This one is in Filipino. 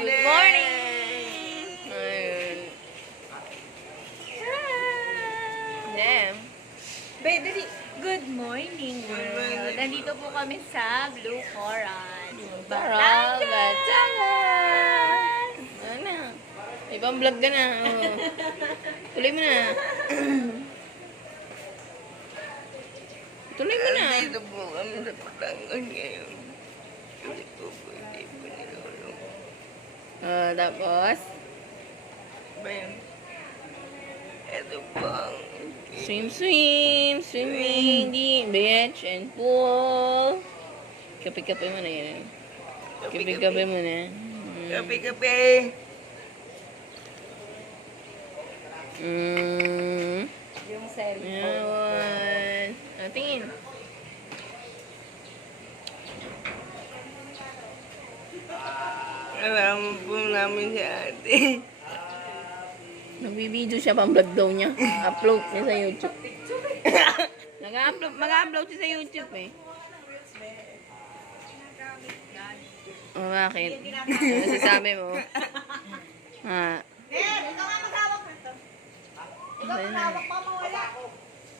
Good morning! Ayun. Damn. Bedri, good morning, world. Nandito po kami sa Blue Coral. Coral, Batangas! Ano na? Ibang vlog ka na. Oh. Tuloy mo na. Tuloy mo na. Dito po kami sa Patangan ngayon. Hindi po hindi po nilulong. Tapos, Ba yun? Ito po ang swimming, beach, and pool. Kape-kape mo na yun. Kape-kape mo na. Kape-kape. Yung cellphone. Ayan. Tingin. Alam po namin si ate. Nagbibideo siya pang vlog daw niya. Upload niya sa YouTube. Mag-upload siya sa YouTube eh. Oh, bakit? Ano sasabi mo? Ha? Ikaw nga maghawak na to. Ikaw maghawak pa mawala.